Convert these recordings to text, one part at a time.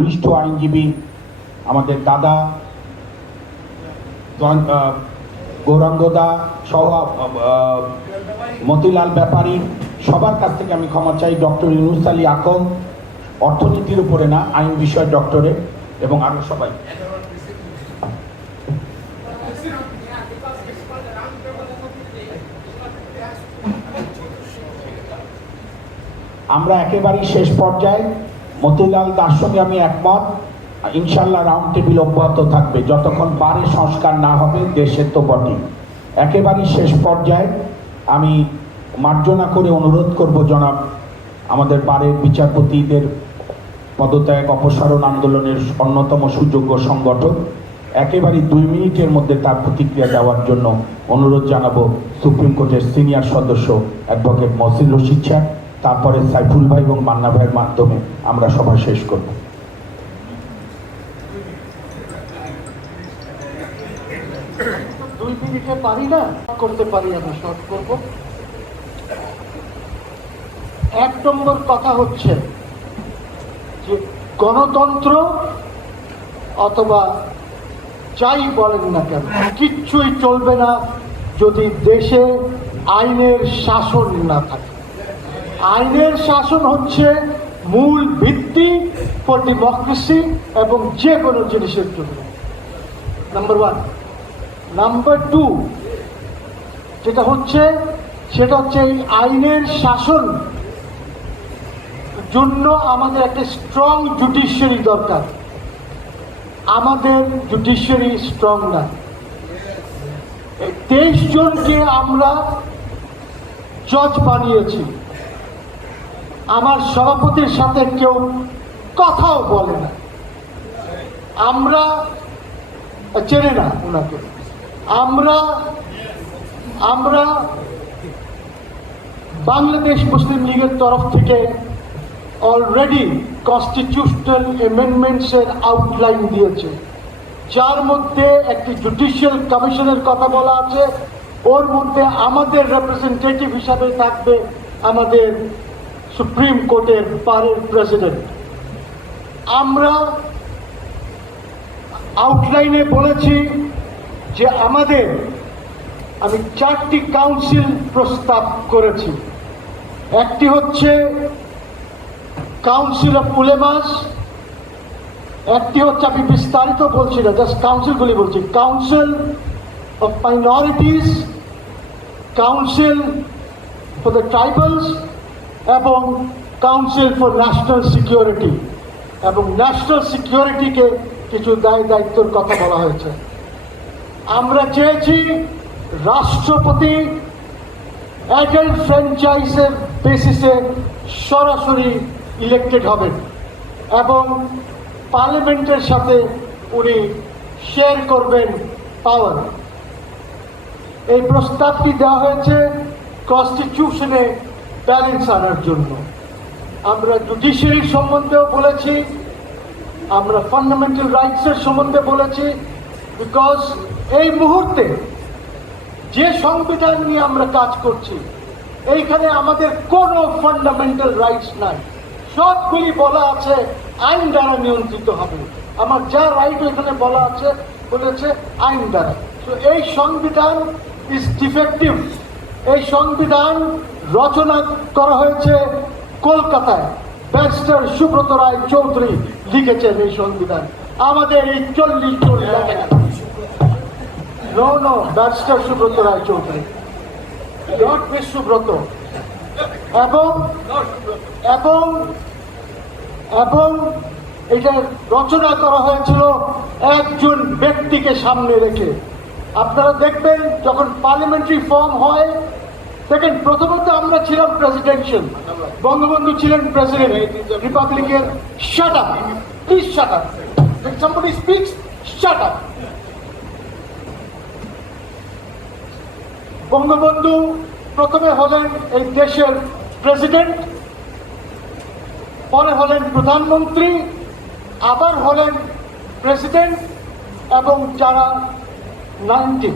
বরিষ্ঠ আইনজীবী আমাদের দাদা গৌরাঙ্গদা সহ মতিলাল ব্যাপারী সবার কাছ থেকে আমি ক্ষমা চাই। ডক্টর ইউনুস আলী আকন অর্থনীতির উপরে না, আইন বিষয় ডক্টরেট, এবং আরো সবাই। আমরা একেবারেই শেষ পর্যায়ে। মতিলাল দাস সঙ্গে আমি একমত, ইনশাল্লাহ রাউন্ড টেবিল অব্যাহত থাকবে যতক্ষণ বারে সংস্কার না হবে, দেশের তো বটেই। একেবারেই শেষ পর্যায়ে আমি মার্জনা করে অনুরোধ করব জনাব আমাদের বারের বিচারপতিদের পদত্যাগ অপসারণ আন্দোলনের অন্যতম সুযোগ্য সংগঠক, একেবারেই 2 মিনিটের মধ্যে তার প্রতিক্রিয়া দেওয়ার জন্য অনুরোধ জানাবো সুপ্রিম কোর্টের সিনিয়র সদস্য অ্যাডভোকেট মহসিন রশিদ সাহেব, তারপরে সাইফুল ভাই এবং মান্না ভাইয়ের মাধ্যমে আমরা সভা শেষ করব। দুই মিনিটে পারি না, করতে পারি, আমরা শর্ট করব। 1 নম্বর কথা হচ্ছে যে গণতন্ত্র অথবা যাই বলেন না কেন, কিচ্ছুই চলবে না যদি দেশে আইনের শাসন না থাকে। আইনের শাসন হচ্ছে মূল ভিত্তি ফর ডেমোক্রেসি এবং যে কোনো জিনিসের জন্য। নাম্বার 1। নাম্বার 2 যেটা হচ্ছে সেটা হচ্ছে এই আইনের শাসন জন্য আমাদের একটা স্ট্রং জুডিশিয়ারি দরকার। আমাদের জুডিশিয়ারি স্ট্রং না। 23 জনকে আমরা জজ বানিয়েছি, আমার সভাপতির সাথে কেউ কথাও বলে না, আমরা চেনে না ওনাকে। আমরা বাংলাদেশ মুসলিম লীগের তরফ থেকে অলরেডি কনস্টিটিউশনাল অ্যামেন্ডমেন্টসের আউটলাইন দিয়েছে, যার মধ্যে একটি জুডিশিয়াল কমিশনের কথা বলা আছে। ওর মধ্যে আমাদের রিপ্রেজেন্টেটিভ হিসাবে থাকবে আমাদের সুপ্রিম কোর্টের বারের প্রেসিডেন্ট। আমরা আউটলাইনে বলেছি যে আমি 4টি কাউন্সিল প্রস্তাব করেছি। একটি হচ্ছে কাউন্সিল অফ উলেমাস, একটি হচ্ছে, আমি বিস্তারিত বলছি না, জাস্ট কাউন্সিলগুলি বলছি, council of minorities, council for the tribals এবং কাউন্সিল ফর ন্যাশনাল সিকিউরিটি। এবং ন্যাশনাল সিকিউরিটিকে কিছু দায়িত্বের কথা বলা হয়েছে। আমরা চেয়েছি রাষ্ট্রপতি অ্যাডাল্ট ফ্র্যাঞ্চাইজের বেসিসে সরাসরি ইলেক্টেড হবেন এবং পার্লামেন্টের সাথে উনি শেয়ার করবেন পাওয়ার। এই প্রস্তাবটি দেওয়া হয়েছে কনস্টিটিউশনে ব্যালেন্স আনার জন্য। আমরা জুডিশিয়ারির সম্বন্ধেও বলেছি, আমরা ফান্ডামেন্টাল রাইটসের সম্বন্ধে বলেছি, বিকজ এই মুহূর্তে যে সংবিধান নিয়ে আমরা কাজ করছি এইখানে আমাদের কোনো ফান্ডামেন্টাল রাইটস নাই। সবগুলি বলা আছে আইন দ্বারা নিয়ন্ত্রিত হবে। আমার যা রাইট এখানে বলেছে আইন দ্বারা। তো এই সংবিধান ইজ ডিফেক্টিভ। এই সংবিধান রচনা করা হয়েছে কলকাতায়, ব্যারিস্টার সুব্রত রায় চৌধুরী লিখেছেন এই সংবিধান। আমাদের এই 40 জন লেখে না। No, barrister Subrata Roy Chowdhury, not miss Subrata. এবং এটা রচনা করা হয়েছিল একজন ব্যক্তিকে সামনে রেখে। আপনারা দেখবেন যখন পার্লামেন্টারি ফর্ম হয়, দেখেন প্রথমত আমরা ছিলাম প্রেসিডেন্সিয়াল, বঙ্গবন্ধু ছিলেন প্রেসিডেন্ট, রিপাবলিকের। Shut up, please shut up. When somebody speaks, shut up. Bangabandhu প্রথমে হলেন এই দেশের প্রেসিডেন্ট, পরে হলেন প্রধানমন্ত্রী, আবার হলেন প্রেসিডেন্ট, এবং যারা 90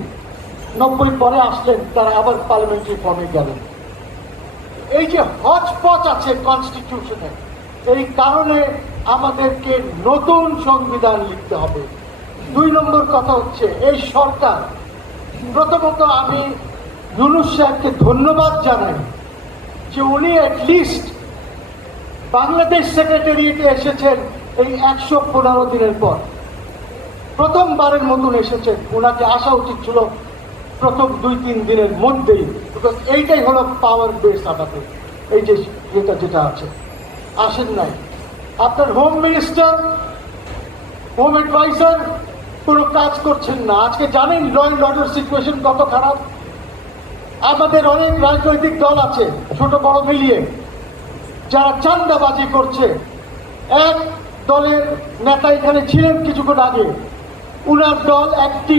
পরে আসলেন তারা আবার পার্লামেন্টারি ফর্মে গেলেন। এই যে হচপচ আছে কনস্টিটিউশনে, এই কারণে আমাদেরকে নতুন সংবিধান লিখতে হবে। 2 নম্বর কথা হচ্ছে এই সরকার, প্রথমত আমি ইউনূস সাহেবকে ধন্যবাদ জানাই যে উনি অ্যাটলিস্ট বাংলাদেশ সেক্রেটারিয়েটে এসেছেন এই 115 দিনের পর, প্রথমবারের মতন এসেছেন। ওনাকে আসা উচিত ছিল প্রথম 2-3 দিনের মধ্যেই, বিকজ এইটাই হলো পাওয়ার বেস আমাদের, এই যে যেটা আছে, আসেন নাই। আপনার হোম মিনিস্টার, হোম অ্যাডভাইজার কোনো কাজ করছেন না। আজকে জানেন ল অ্যান্ড অর্ডার সিচুয়েশন কত খারাপ। আমাদের অনেক রাজনৈতিক দল আছে ছোট বড় মিলিয়ে, যারা চাঁদাবাজি করছে। এক দলের নেতা এখানে ছিলেন কিছুক্ষণ আগে, উনার দল একটি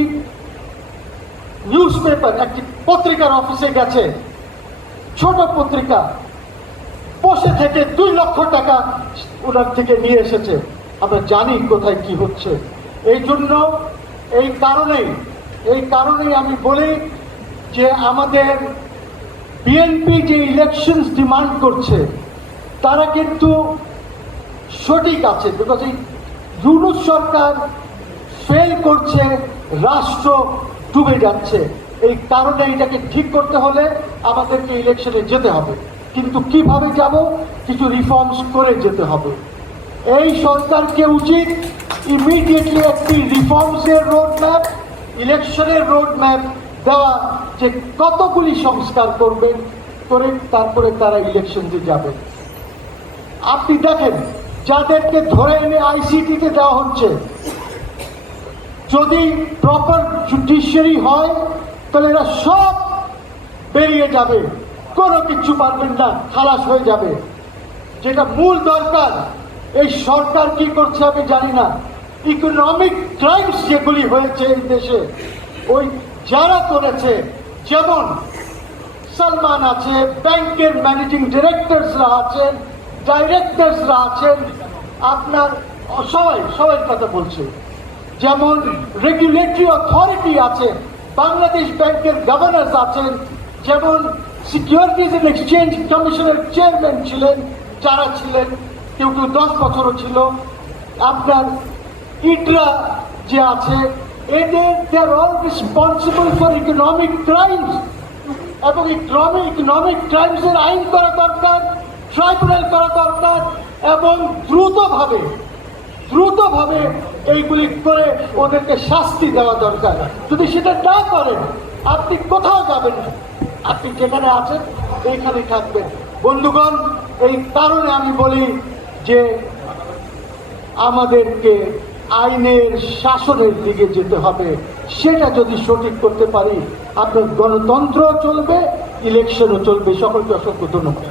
নিউজ পেপার, একটি পত্রিকার অফিসে গেছে, ছোট পত্রিকা, বসে থেকে 2 লক্ষ টাকা ওনার থেকে নিয়ে এসেছে। আমরা জানি কোথায় কি হচ্ছে। এই কারণেই আমি বলি যে আমাদের বিএনপি যে ইলেকশনস ডিমান্ড করছে তারা কিন্তু সঠিক আছে, বিকজ এই ইউনূস সরকার ফেল করছে, রাষ্ট্র ডুবে যাচ্ছে। এই কারণে এটাকে ঠিক করতে হলে আমাদেরকে ইলেকশনে যেতে হবে, কিন্তু কিভাবে যাব? কিছু রিফর্মস করে যেতে হবে। এই সরকারকে উচিত ইমিডিয়েটলি একটি রিফর্মসের রোডম্যাপ, ইলেকশনের রোডম্যাপ দেওয়া, যে কতগুলি সংস্কার করবেন, করে তারপরে তারা ইলেকশনে যাবে। আপনি দেখেন যাদেরকে ধরে এনে আইসিটিতে দেওয়া হচ্ছে, যদি প্রপার জুডিশিয়ারি হয় তাহলে এরা সব বেরিয়ে যাবে, কোনো কিছু পারবেন না, খালাস হয়ে যাবে। যেটা মূল দরকার, এই সরকার কি করছে আমি জানি না। ইকোনমিক ক্রাইমস যেগুলি হয়েছে এই দেশে, ওই যারা করেছে, যেমন সালমান আছে, ব্যাংকের ম্যানেজিং ডিরেক্টরসরা আছেন, ডাইরেক্টরসরা আছেন, আপনার সবাই কথা বলছে, যেমন রেগুলেটরি অথরিটি আছে, বাংলাদেশ ব্যাংকের গভর্নর আছেন, যেমন সিকিউরিটিজ অ্যান্ড এক্সচেঞ্জ কমিশনের চেয়ারম্যান ছিলেন, যারা ছিলেন, কেউ 10 বছরও ছিল। আপনার ইডরা যে আছে, এদের they are all responsible for economic crimes, এবং ইকোনমিক ক্রাইমসের আইন করা দরকার, ট্রাইব্যুনাল করা দরকার, এবং দ্রুতভাবে এইগুলি করে ওদেরকে শাস্তি দেওয়া দরকার। যদি সেটা না করেন, আপনি কোথাও যাবেন না, আপনি যেখানে আছেন এইখানেই থাকবেন। বন্ধুগণ, এই কারণে আমি বলি যে আমাদেরকে আইনের শাসনের দিকে যেতে হবে। সেটা যদি সঠিক করতে পারি, আপনার গণতন্ত্র চলবে, ইলেকশনও চলবে। সকলকে অসংখ্য ধন্যবাদ।